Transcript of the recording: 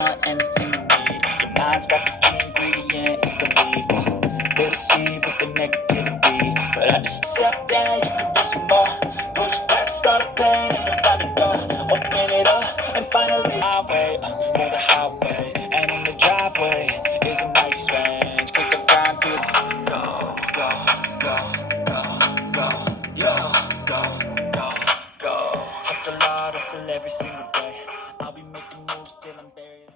not anything you need. Your mind's got the key ingredient, it's belief. They'll deceive with the negativity, but I just accept that you can do some more. Push past all the pain and you'll find the door. Open it up and finally my way, or the highway. And in the driveway is a nice range, cause I'm trying to go, go, go, go, go, yo, go, go, go. Hustle hard, hustle every single day. I'll be making moves till I'm buried.